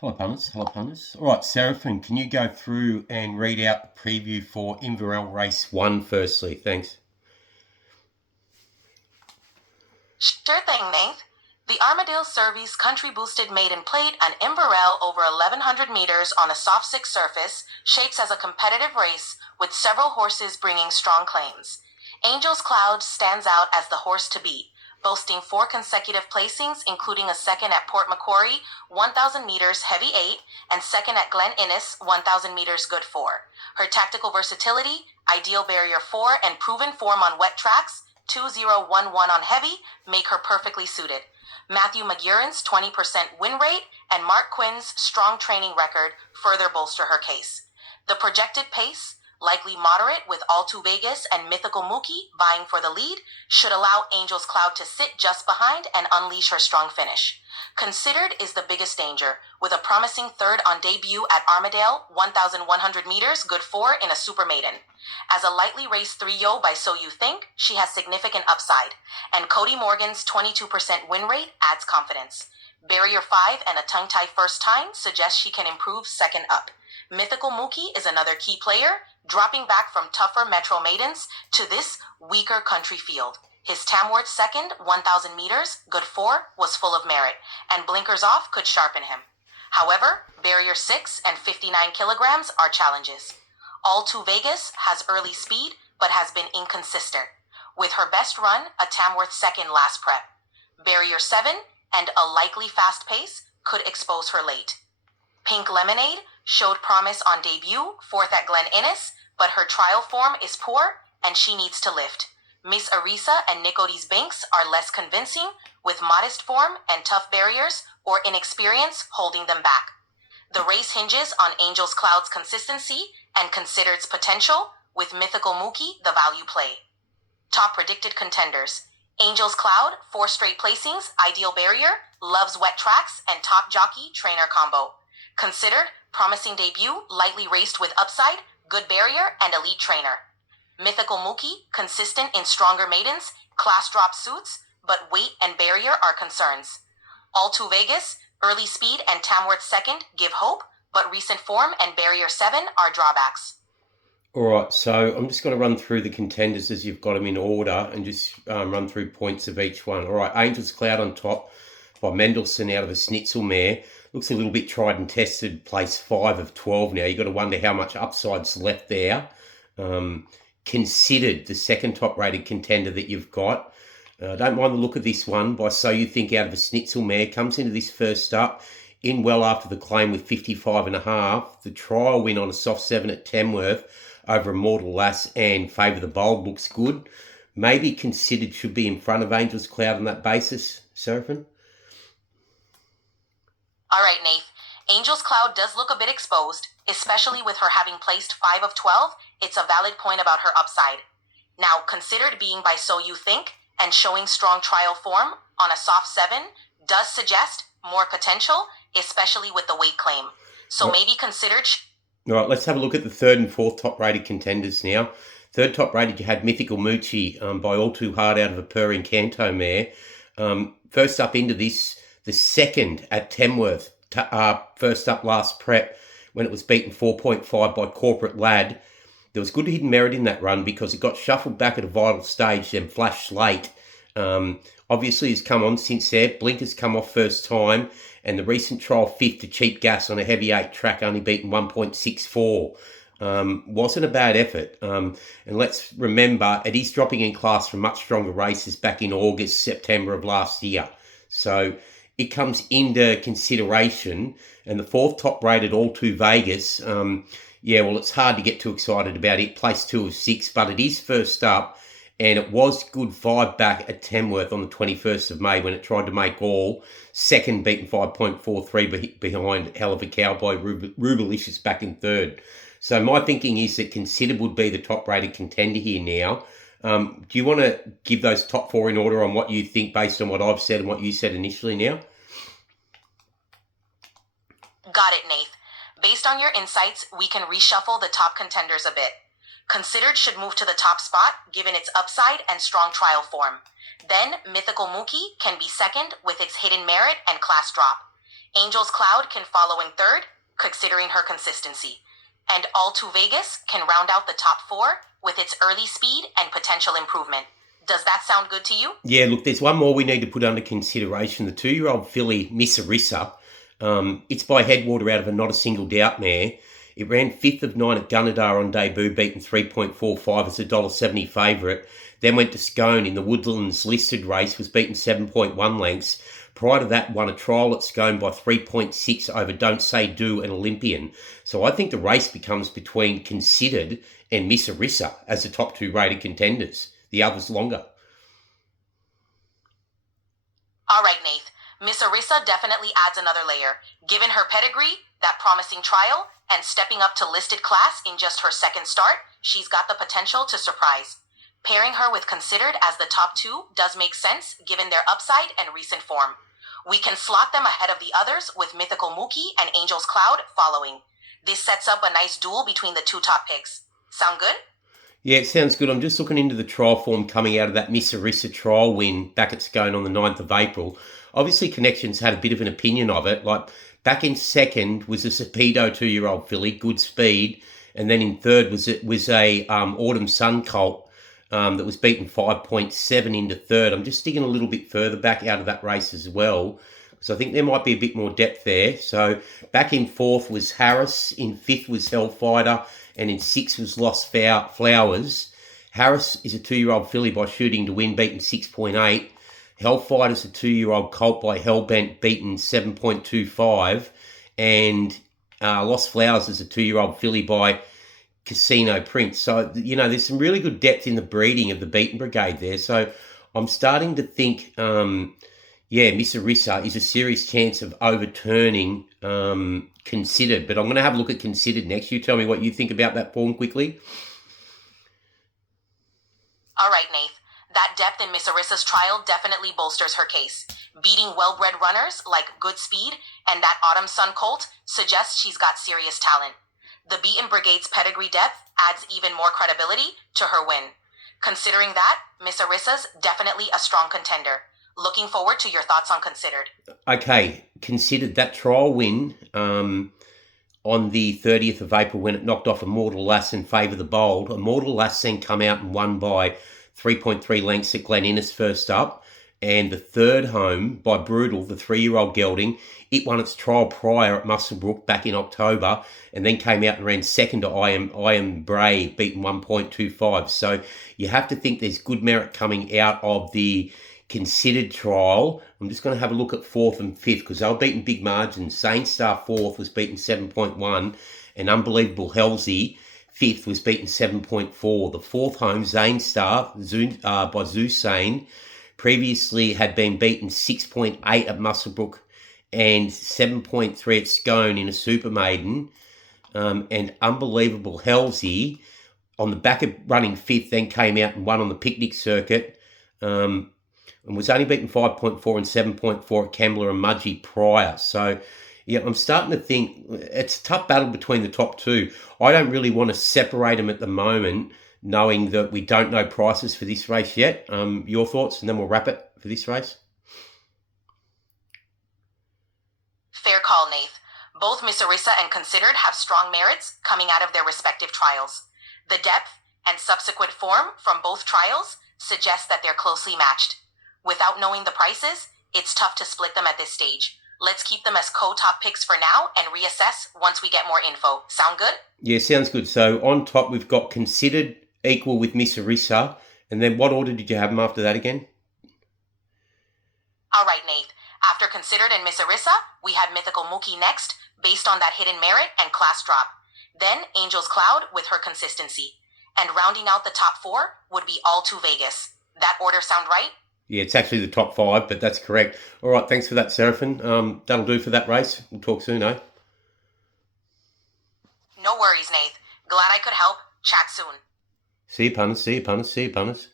Hello, punters. Hello, punters. All right, Seraphim, can you go through and read out the preview for Inverell Race 1 firstly? Thanks. Sure thing, Nate. The Armidale Servies country-boosted Maiden played an Inverell over 1,100 meters on a soft six surface, shapes as a competitive race with several horses bringing strong claims. Angel's Cloud stands out as the horse to beat, boasting 4 consecutive placings, including a second at Port Macquarie, 1,000 meters heavy 8, and second at Glen Innes, 1,000 meters good 4. Her tactical versatility, ideal barrier 4, and proven form on wet tracks, 2011 on heavy, make her perfectly suited. Matthew McGuirin's 20% win rate and Mark Quinn's strong training record further bolster her case. The projected pace, likely moderate with All Too Vegas and Mythical Mookie vying for the lead, should allow Angel's Cloud to sit just behind and unleash her strong finish. Considered is the biggest danger, with a promising third on debut at Armidale, 1,100 meters, good 4 in a Super Maiden. As a lightly raced 3-yo by So You Think, she has significant upside, and Cody Morgan's 22% win rate adds confidence. Barrier 5 and a tongue-tie first time suggests she can improve second up. Mythical Mookie is another key player, dropping back from tougher Metro Maidens to this weaker country field. His Tamworth second, 1,000 meters, good 4, was full of merit, and blinkers off could sharpen him. However, barrier 6 and 59 kilograms are challenges. All Too Vegas has early speed, but has been inconsistent, with her best run a Tamworth second last prep. Barrier 7 and a likely fast pace could expose her late. Pink Lemonade showed promise on debut, 4th at Glen Innes, but her trial form is poor and she needs to lift. Miss Arisa and Nicode's Binks are less convincing, with modest form and tough barriers or inexperience holding them back. The race hinges on Angel's Cloud's consistency and Considered's potential, with Mythical Mookie the value play. Top predicted contenders: Angel's Cloud, 4 straight placings, ideal barrier, loves wet tracks, and top jockey trainer combo. Considered, promising debut, lightly raced with upside, good barrier, and elite trainer. Mythical Mookie, consistent in stronger maidens, class drop suits, but weight and barrier are concerns. All Too Vegas, early speed and Tamworth second give hope, but recent form and barrier 7 are drawbacks. All right, so I'm just going to run through the contenders as you've got them in order and just run through points of each one. All right, Angel's Cloud on top by Mendelssohn out of the Schnitzel mare. Looks a little bit tried and tested, place 5 of 12 now. You've got to wonder how much upside's left there. Considered the second top-rated contender that you've got. Don't mind the look of this one by So You Think out of a Schnitzel mare. Comes into this first up in well after the claim with 55.5. The trial win on a soft 7 at Tamworth over Immortal Lass and Favour the Bold looks good. Maybe Considered should be in front of Angel's Cloud on that basis, Seraphim? All right, Nath. Angel's Cloud does look a bit exposed, especially with her having placed 5 of 12. It's a valid point about her upside. Now, Considered being by So You Think and showing strong trial form on a soft 7 does suggest more potential, especially with the weight claim. So maybe Considered... All right, let's have a look at the third and fourth top-rated contenders now. Third top-rated, you had Mythical Moochie by All Too Hard out of a Purring Canto mare. First up into this, the second at Tamworth, first up last prep when it was beaten 4.5 by Corporate Lad. There was good hidden merit in that run because it got shuffled back at a vital stage and flashed late. Obviously, has come on since there. Blinker's come off first time, and the recent trial 5th to Cheap Gas on a heavy 8 track, only beaten 1.64. Wasn't a bad effort. And let's remember, it is dropping in class from much stronger races back in August, September of last year. So it comes into consideration. And the fourth top-rated All Too Vegas, it's hard to get too excited about it. Place 2 of 6, but it is first up. And it was good 5 back at Tamworth on the 21st of May when it tried to make all. Second, beaten 5.43 behind Hell of a Cowboy, Rubalicious back in third. So my thinking is that Considered would be the top-rated contender here now. Do you want to give those top 4 in order on what you think based on what I've said and what you said initially now? Got it, Nath. Based on your insights, we can reshuffle the top contenders a bit. Considered should move to the top spot, given its upside and strong trial form. Then, Mythical Mookie can be second with its hidden merit and class drop. Angel's Cloud can follow in third, considering her consistency. And All Too Vegas can round out the top four with its early speed and potential improvement. Does that sound good to you? Yeah, look, there's one more we need to put under consideration. The 2-year-old filly, Miss Arisa. It's by Headwater out of a Not a Single Doubt mare. It ran 5th of 9 at Gunnedah on debut, beaten 3.45 as a $1.70 favourite. Then went to Scone in the Woodlands listed race, was beaten 7.1 lengths. Prior to that, won a trial at Scone by 3.6 over Don't Say Do and Olympian. So I think the race becomes between Considered and Miss Arisa as the top 2 rated contenders. The others longer. All right, Nath. Miss Arisa definitely adds another layer. Given her pedigree, that promising trial, and stepping up to listed class in just her second start, she's got the potential to surprise. Pairing her with Considered as the top 2 does make sense given their upside and recent form. We can slot them ahead of the others with Mythical Mookie and Angel's Cloud following. This sets up a nice duel between the 2 top picks. Sound good? Yeah, it sounds good. I'm just looking into the trial form coming out of that Miss Arisa trial win back at Scone on the 9th of April. Obviously, Connections had a bit of an opinion of it. Like, back in second was a Cepedo 2-year-old filly, good speed. And then in third was a Autumn Sun colt that was beaten 5.7 into third. I'm just digging a little bit further back out of that race as well. So I think there might be a bit more depth there. So back in fourth was Harris. In fifth was Hellfighter. And in sixth was Lost Flowers. Harris is a 2-year-old filly by Shooting to Win, beaten 6.8. Hellfighter's a 2-year-old colt by Hellbent, beaten 7.25. And Lost Flowers is a 2-year-old filly by Casino Prince. So, you know, there's some really good depth in the breeding of the Beaten Brigade there. So I'm starting to think, Miss Arisa is a serious chance of overturning Considered. But I'm going to have a look at Considered next. You tell me what you think about that form quickly. All right, Nath. That depth in Miss Arisa's trial definitely bolsters her case. Beating well-bred runners like Good Speed and that Autumn Sun colt suggests she's got serious talent. The Beaten Brigade's pedigree depth adds even more credibility to her win. Considering that, Miss Arisa's definitely a strong contender. Looking forward to your thoughts on Considered. Okay, Considered that trial win on the 30th of April when it knocked off Immortal Lass in favour of the Bold. Immortal Lass then come out and won by 3.3 lengths at Glen Innes first up. And the third home by Brutal, the 3-year-old gelding. It won its trial prior at Musselbrook back in October and then came out and ran second to I Am Brave, beaten 1.25. So you have to think there's good merit coming out of the Considered trial. I'm just going to have a look at fourth and fifth because they were beaten big margins. Zane Star fourth was beaten 7.1 and Unbelievable Halsey fifth was beaten 7.4. The fourth home, Zane Star by Zusane, previously had been beaten 6.8 at Musselbrook and 7.3 at Scone in a Super Maiden. And Unbelievable Halsey on the back of running fifth then came out and won on the picnic circuit. And was only beaten 5.4 and 7.4 at Kembla and Mudgee prior. So, yeah, I'm starting to think it's a tough battle between the top 2. I don't really want to separate them at the moment, knowing that we don't know prices for this race yet. Your thoughts, and then we'll wrap it for this race. Fair call, Nath. Both Miss Arisa and Considered have strong merits coming out of their respective trials. The depth and subsequent form from both trials suggests that they're closely matched. Without knowing the prices, it's tough to split them at this stage. Let's keep them as co-top picks for now and reassess once we get more info. Sound good? Yeah, sounds good. So on top, we've got Considered equal with Miss Arisa. And then what order did you have them after that again? All right, Nath. After Considered and Miss Arisa, we had Mythical Mookie next, based on that hidden merit and class drop. Then Angel's Cloud with her consistency. And rounding out the top 4 would be All Too Vegas. That order sound right? Yeah, it's actually the top 5, but that's correct. All right, thanks for that, Seraphin. That'll do for that race. We'll talk soon, eh? No worries, Nath. Glad I could help. Chat soon. See you, punters. See you, punters. See you, punters.